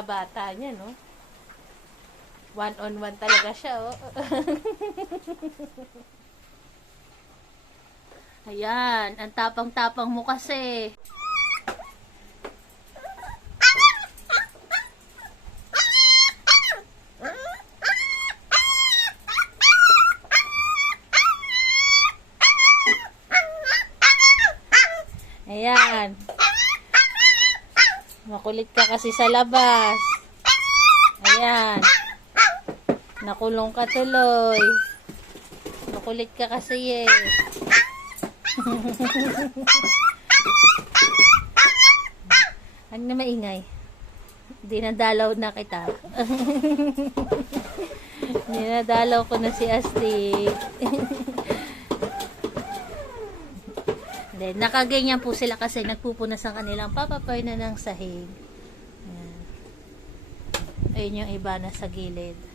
mga bata niya, no? One-on-one talaga siya, oh. Ayan, ang tapang-tapang mo kasi. Ayan. Makulit ka kasi sa labas. Ayan. Nakulong ka tuloy. Makulit ka kasi eh. Ano na maingay? Dinadalaw na kita. Dinadalaw ko na si Astig. Then, nakaganyan po sila kasi nagpupunas ang kanilang papapoy na ng sahig. Ayan. Ayun yung iba na sa gilid.